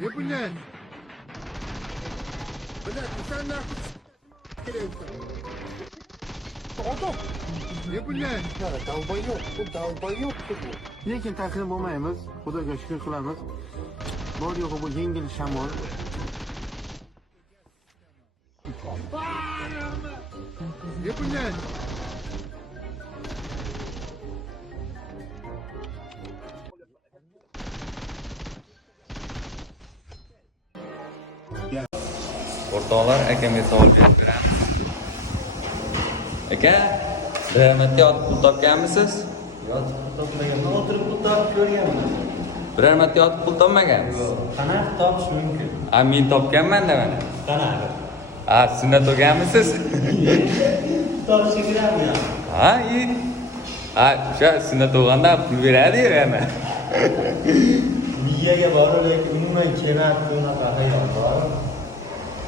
Ne bu ne? Bırak sen ne yapıyorsun? Oğlum. Ne bu ne? Dalbayok bu. Lekin taslim bo'lmaymiz. Xudoga shukr qilamiz. Bor yo'g'i bu yengil shamol. Ne bu ne? O'rtoqlar, akamga savol berib beramiz. Aka, rahmatga yotib pul topganmisiz? Yotib pul topmaganman, o'tirib pul topib ko'rganman. Biror marta yotib pul topmagansiz? Qanaqa topish mumkin? Men topganman-da mana. Qanaqa? Sunnat o'qiganmisiz? Topishga kirammi? O'sha sunnat o'qiganda pul beradi-yu yana. Miyaga borib, lekin umuman keladi bunaqa hayot bor.